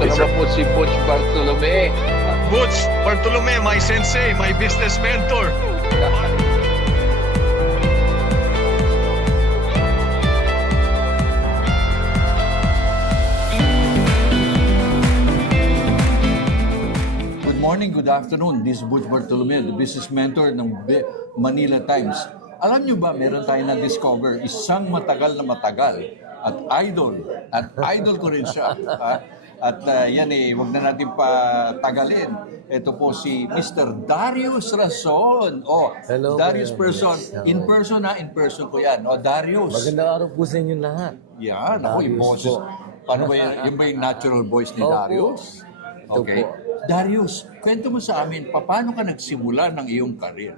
Ito naman po si Butch Bartolome. Butch Bartolome, my sensei, my business mentor. Good morning, good afternoon. This is Butch Bartolome, the business mentor ng Manila Times. Alam nyo ba, meron tayo na-discover isang matagal na matagal at idol ko rin siya. At yan wag na natin patagalin. Ito po si Mr. Darius Rason. Hello, Darius Kuya person. Darius. In person ko yan. Darius. Magandang araw po sa inyo lahat. Yan, ako yung Darius boses. po. Paano ba yun ba yung natural voice ni Opo. Darius? Ito Okay. po. Darius, kwento mo sa amin, paano ka nagsimula ng iyong career?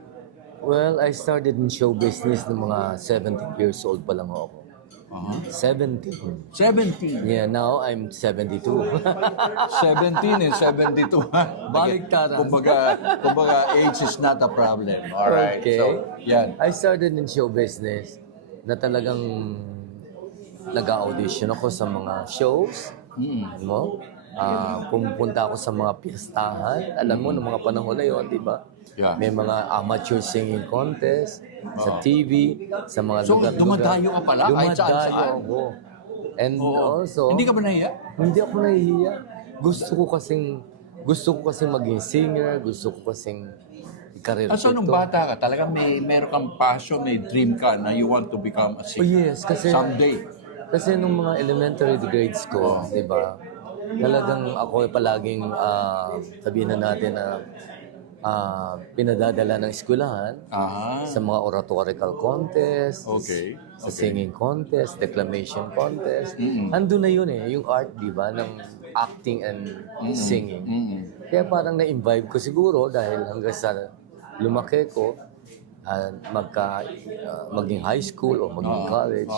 Well, I started in show business ng mga 17 years old pa lang ako. 17. 17. Yeah, now I'm 72. 17 and 72. Baliktaran. Kumbaga, age is not a problem. Alright. Okay. So, yan. I started in show business na talagang nag-audition ako sa mga shows. No? Pumupunta ako sa mga piyestahan. Alam mo, noong mga panahon na yun, di ba? Yeah. May mga amateur singing contest sa TV, sa mga So, lugar-lugar. dumadayo ka pala kahit saan-saan? Dumadayo ako. And also, Hindi ka ba nahiya? hindi ako nahihiya. Gusto ko kasing maging singer, gusto ko kasing ikarir ko So, nung to. bata ka, talagang meron kang passion, may dream ka na you want to become a Oh singer. yes, kasi Someday. nung mga elementary grades ko, di ba, talagang ako palaging sabihin na natin na pinadadala ng eskwelahan sa mga oratorical contest, Okay. sa singing contest, declamation contest. Andun na yun yung art, di ba, ng acting and singing. Kaya parang na-imbibe ko siguro dahil hanggang sa lumaki ko, maging high school o maging college,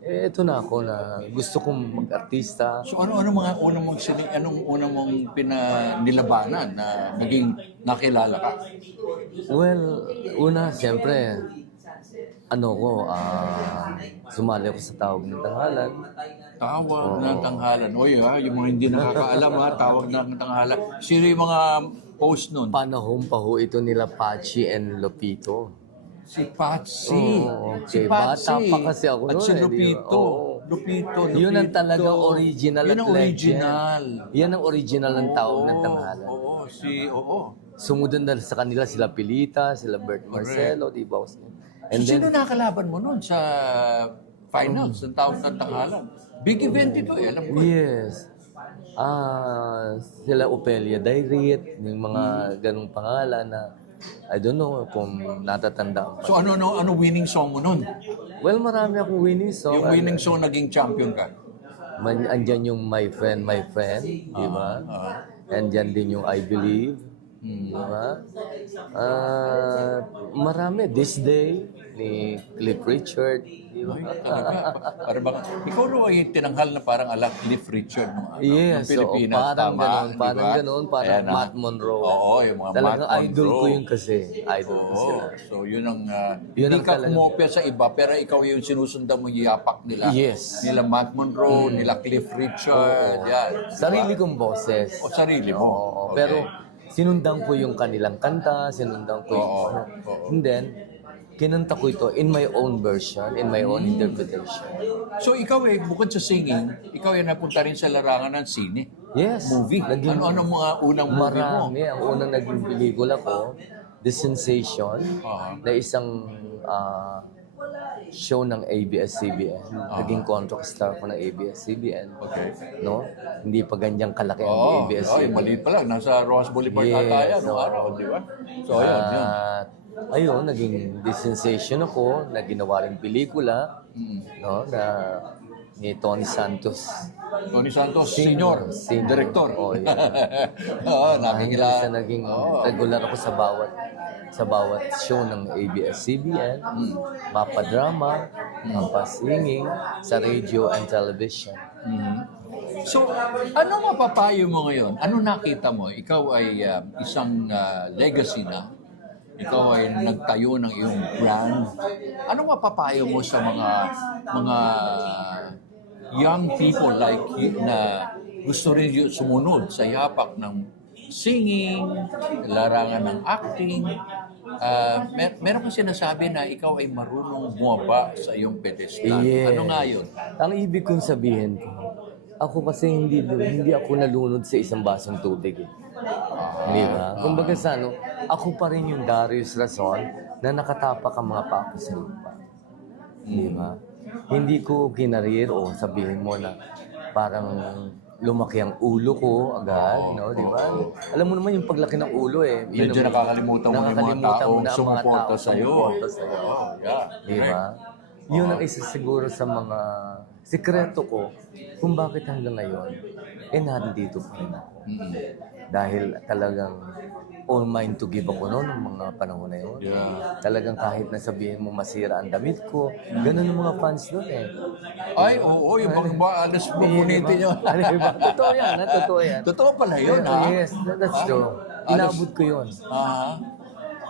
eto na ako na gusto kong mag-artista. So anong una mong nilabanan na naging nakilala ka? Well, una, siyempre, sumali ako sa tawag ng tanghalan. Tawag ng tanghalan. Yung mga hindi nakakaalam tawag ng tanghalan. Sino yung mga host nun? Panahon pa ho ito nila Pachi and Lupito. Si Patsy. Si Okay. Patsy. Bata pa kasi ako At noon si di ba? Lupito. Oo. Lupito. Yun ang talagang original Yun at ang original. legend. Yan ang original ng tawag ng tanghalan. Oo. Sumunod na sa kanila sila Pilita, sila Bert Marcelo, di ba? And Sino nakalaban mo nun sa finals ng tawag ng tanghalan? Big event ito alam ko. Yes. Sila Opelia Dairit, yung mga ganong pangalan na I don't know kung natatandaan pa. So ano winning song mo nun? Well, marami akong winning song. Yung winning song naging champion ka? Andyan yung My Friend, di ba? Andyan din yung I Believe, di ba? Marami. This Day, ni Cliff Richard, di ba? Para bang, ikaw raw ay tinanghal na parang ala Cliff Richard ng Yes, so Pilipinas. parang tama, gano'n, di parang ba? gano'n, parang Ayan na. Matt Monroe. Oo, yung mga Talagang Matt idol ko Monroe. yun kasi. Idol ko Oo. sila. So yun ang Yun hindi ang ka talagang- kumopya sa iba pero ikaw yung sinusundan mo yapak nila. Yes. Nila Matt Monroe, nila Cliff Richard, yan. Sarili kong boses. O sarili mo. Oo, Okay. pero sinundan ko yung kanilang kanta, sinundan ko yung Oo, ano. oo. And then, kinanta ko ito in my own version, in my own interpretation. So ikaw bukod sa singing, ikaw ay napunta rin sa larangan ng sine. Yes. Movie. Ano mga unang movie mo? Marami. Ang unang naging pelikula ko, The Sensation, na isang show ng ABS-CBN. Naging contract star ko ng ABS-CBN. Okay. No? Hindi pa ganyang kalaki ang Oo, ABS-CBN. maliit pa lang. Nasa Rojas Boulevard Yes, ata yan, oo. araw, di ba? So, ayun, yun. At ayun, naging sensation ako, na ginawa rin pelikula, no, na ni Tony Santos. Tony Santos, senior, director. Oh, yeah. Oo, Hanggang nakikila. sa naging regular ako sa bawat show ng ABS-CBN, mapadrama, mapasinging, sa radio and television. So, ano mapapayo mo ngayon? Ano nakita mo? Ikaw ay isang legacy na. Ikaw ay nagtayo ng iyong brand. Ano mapapayo mo sa mga young people like you na gusto rin yung sumunod sa yapak ng singing, larangan ng acting. Meron kang sinasabi na ikaw ay marunong bumaba sa iyong pedestal. Yes. Ano nga yun? Ang ibig kong sabihin ko, ako kasi hindi ako nalunod sa isang basong tubig. Di ba? Kumbaga sa ano, ako pa rin yung Darius Rason na nakatapak ang mga pako sa lupa. Di ba? Hindi ko kinarir o sabihin mo na parang lumaki ang ulo ko agad, no? Di ba? Alam mo naman yung paglaki ng ulo eh. Yun Medyo ang- nakakalimutan mo yung mga nakakalimutan taong mo na ang mga sumuporta taong sa'yo. sumuporta sa'yo. Oh, yeah. Di ba? Yun ang isa siguro sa mga sikreto ko kung bakit hanggang ngayon, nandito pa rin ako. Dahil talagang all mine to give ako noon ng mga panahon na yun. Yeah. Talagang kahit na sabihin mo masira ang damit ko, ganun yung mga fans noon eh. Ay, oo, yung mga alas mo bunitin nyo. Ano ba? Totoo yan, ha? Totoo yan. Totoo pala yun, ha? Yes, that's true. Inabot ko yun. Ah.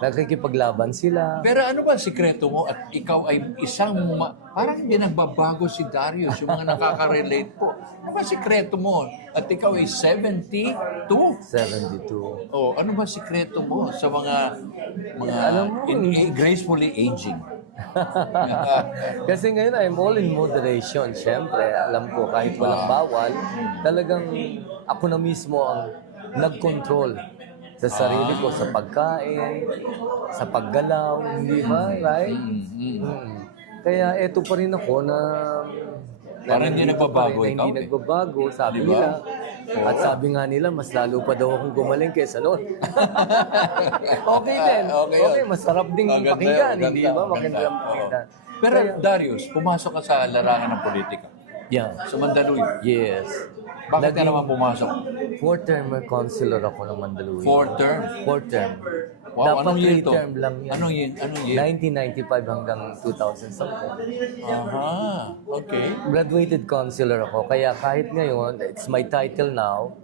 Nakikipaglaban sila. Pero ano ba ang sikreto mo at ikaw ay parang hindi nagbabago si Darius, yung mga nakaka-relate po. Ano ba ang sikreto mo? At ikaw ay 72? 72. Oh, ano ba ang sikreto mo sa mga Alam mo, gracefully aging? Kasi ngayon, I'm all in moderation. Siyempre, alam ko, kahit walang bawal, talagang ako na mismo ang nag-control sa sarili ko, sa pagkain, sa paggalaw, hindi ba? Right? Kaya eto pa rin ako na Parang hindi nandito pa nagbabago rin, na ikaw, hindi eh. nagbabago, sabi Di ba? nila. At sabi nga nila, mas lalo pa daw akong gumaling kaysa noon. Okay din. Okay yun. Okay, masarap ding Maganda pakinggan, yun, hindi maganda, ba? maganda. Magandang Oo. pakinggan. Pero Darius, pumasok ka sa larangan ng politika. Yeah. Sa Mandaluyong. Yes. Bakit ka naman pumasok? Four-termer counselor ako ng Mandaluyong. Fourth term. Fourth term. Wow, Dapat anong year to? 3-term lang yan. Anong year? Anong year? 1995 hanggang 2010. Aha, okay. Graduated counselor ako. Kaya kahit ngayon, it's my title now,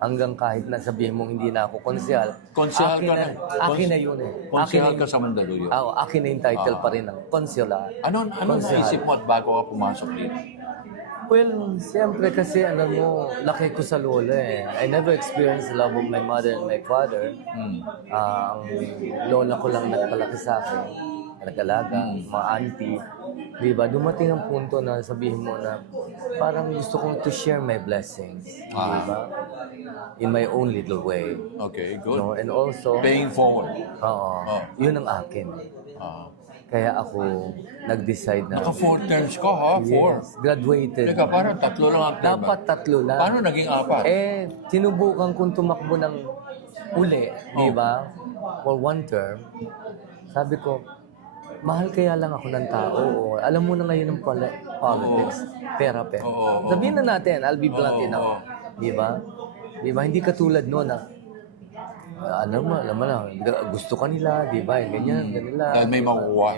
hanggang kahit na sabihin mong hindi na ako konsyal, Konsehal ka na. akin na yun eh. Konsehal ka sa Mandaluyong. Akin na yung title pa rin ng konsyala. Ano naisip mo at bago ka pumasok dito? Well, siyempre kasi alam mo, laki ko sa lola eh. I never experienced the love of my mother and my father. Ang lola ko lang nagpalaki sa akin, nag-alaga, mga auntie. Diba? Dumating ang punto na sabihin mo na parang gusto kong to share my blessings. Diba? In my own little way. Okay, good. No? And also, Paying forward. yun ang akin. Kaya ako nag-decide na Naka-4 terms ka ha? 4. yes, graduated. Teka, parang 3 lang ang term. Dapat 3 lang. Paano naging 4? Sinubukan kong tumakbo ng uli, di ba? For 1 term. Sabi ko, mahal kaya lang ako ng tao. O, alam mo na ngayon ng politics, pera. Sabihin na natin, I'll be blunt enough. Di ba? Di ba? Hindi katulad noon na, alam mo na, gusto ka nila, di ba? Ganyan, ganila. Dahil may makukuha.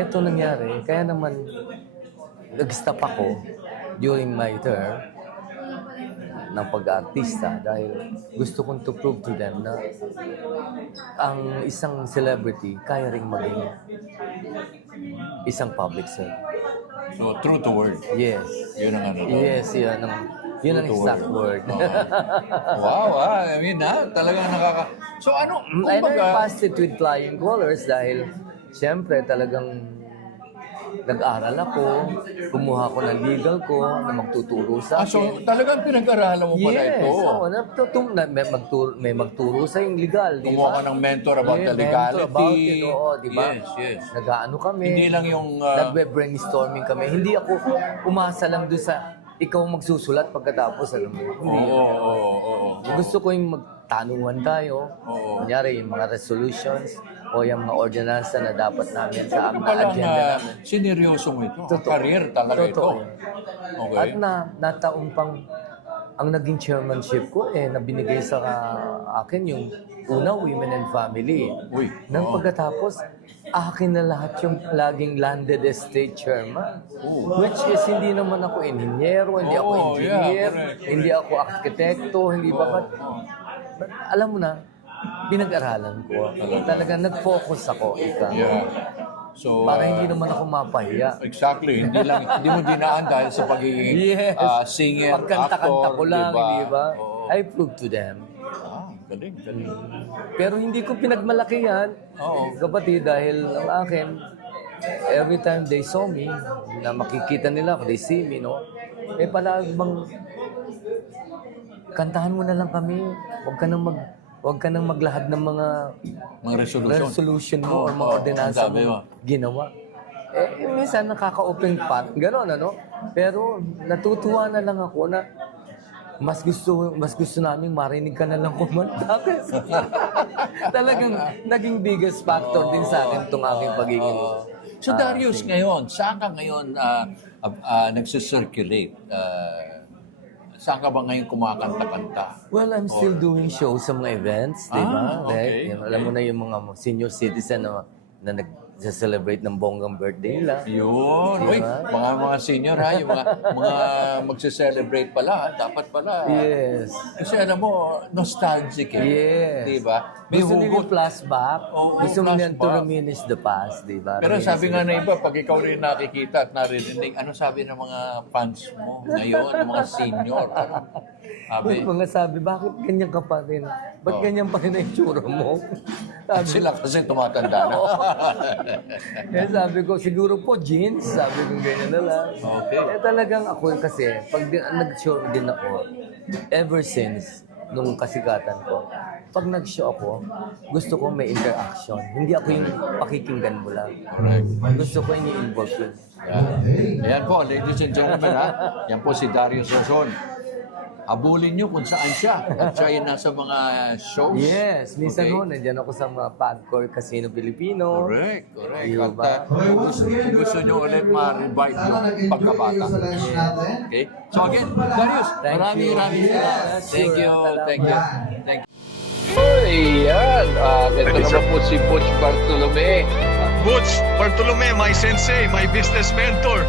Ito nangyari. Kaya naman, nag-stop ako during my term ng pag-artista dahil gusto kong to prove to them na ang isang celebrity kaya ring maging isang public servant. So, true to word. Yes. Yun ang ano. Yes, yun ang exact word. Wow, I mean, talagang So, ano, And I kumbaga, passed it with flying colors dahil siyempre talagang nag-aral ako, kumuha ko ng legal ko na magtuturo sa so akin. talagang pinag-aralan mo pala Yes, ito. may magturo sa yung legal, di Kumuha ba? ka ng mentor about the mentor legality. about it, oo, di ba? Yes. Nag-aano kami. Hindi lang yung... Nagbe-brainstorming kami. Hindi ako umasa lang doon sa ikaw magsusulat pagkatapos, alam mo. Hindi. Oo. Gusto ko yung magtanungan tayo. Kunyari, yung mga resolutions o yung mga ordinansa na dapat namin sa Ano palang agenda namin. sineryoso mo ito? Totoo. Career talaga Totoo. ito. Okay. At nataon pang ang naging chairmanship ko na binigay sa akin yung una, Women and Family. Uy, Nang pagkatapos, akin na lahat yung laging landed estate chairman. Which is hindi naman ako inhinyero, hindi ako engineer, correct. hindi ako arkitekto, hindi ba? But alam mo na, pinag-aralan ko. Talagang nag-focus ako. Yeah. So, Para hindi naman ako mapahiya. exactly. Hindi mo dinaan dahil sa pagiging Yes. singer, Pagkanta-kanta actor, ko lang, diba? di ba? Oo. I proved to them. Galing. Pero hindi ko pinagmalaki yan, Oo. kapatid, dahil ang akin, every time they saw me, na makikita nila ako, they see me, no? Eh, palagi bang, kantahan mo na lang kami, huwag ka nang maglahad ng mga Mga resolution mo or mga Oo, ordinansa ang dami mo ginawa. Eh, minsan nakaka-open pot, gano'n, ano? Pero natutuwa na lang ako na mas gusto namin marinig ka na lang kumanta. Kasi talagang naging biggest factor din sa akin itong aking pagiging... So Darius, ngayon, saan ka ngayon nagsisirculate? Saan ka ba ngayon kumakanta-kanta? Well, I'm still doing shows sa mga events, di ba? okay. Right? Alam mo na yung mga senior citizen na nag-celebrate ng bonggang birthday nila. Yun. Uy, mga senior ha, yung mga magse-celebrate pala, ha? Dapat pala. Yes. Kasi alam mo, nostalgic eh. Yes. Di ba? May Gusto nila yung hugot. flashback. Oo, Gusto nila to flashback. reminisce the past, di ba? Pero Reminisce sabi the nga na iba, pag ikaw rin nakikita at naririnig, ano sabi ng mga fans mo ngayon, ng mga senior? Sabi, Yung mga sabi, bakit ganyan ka pa rin? Ba't ganyan pa rin ang itsura mo? Sabi, sila kasi tumatanda na. eh, sabi ko, siguro po jeans. Sabi ko, ganyan na lang. Okay. Eh talagang ako kasi, pag nag-show din ako, ever since, nung kasikatan ko, pag nag-show ako, gusto ko may interaction. Hindi ako yung pakikinggan mo lang. Correct. Gusto ko ini-involve yun. Ayan po, ladies and gentlemen, ha? Yan po si Darius Rason. Habulin nyo kung saan siya. At siya ay nasa mga shows. Yes, minsan Okay. ho, nandiyan ako sa mga Pagcor Casino Filipino. Correct. Yung At ba? kung gusto nyo ulit ma-revive yung pagkabata. Okay? So again, Darius, Thank maraming you. Thank Sure, you. salamat. Thank you. Thank you. Ayan. Ito naman po si Butch Bartolome. Butch Bartolome, my sensei, my business mentor.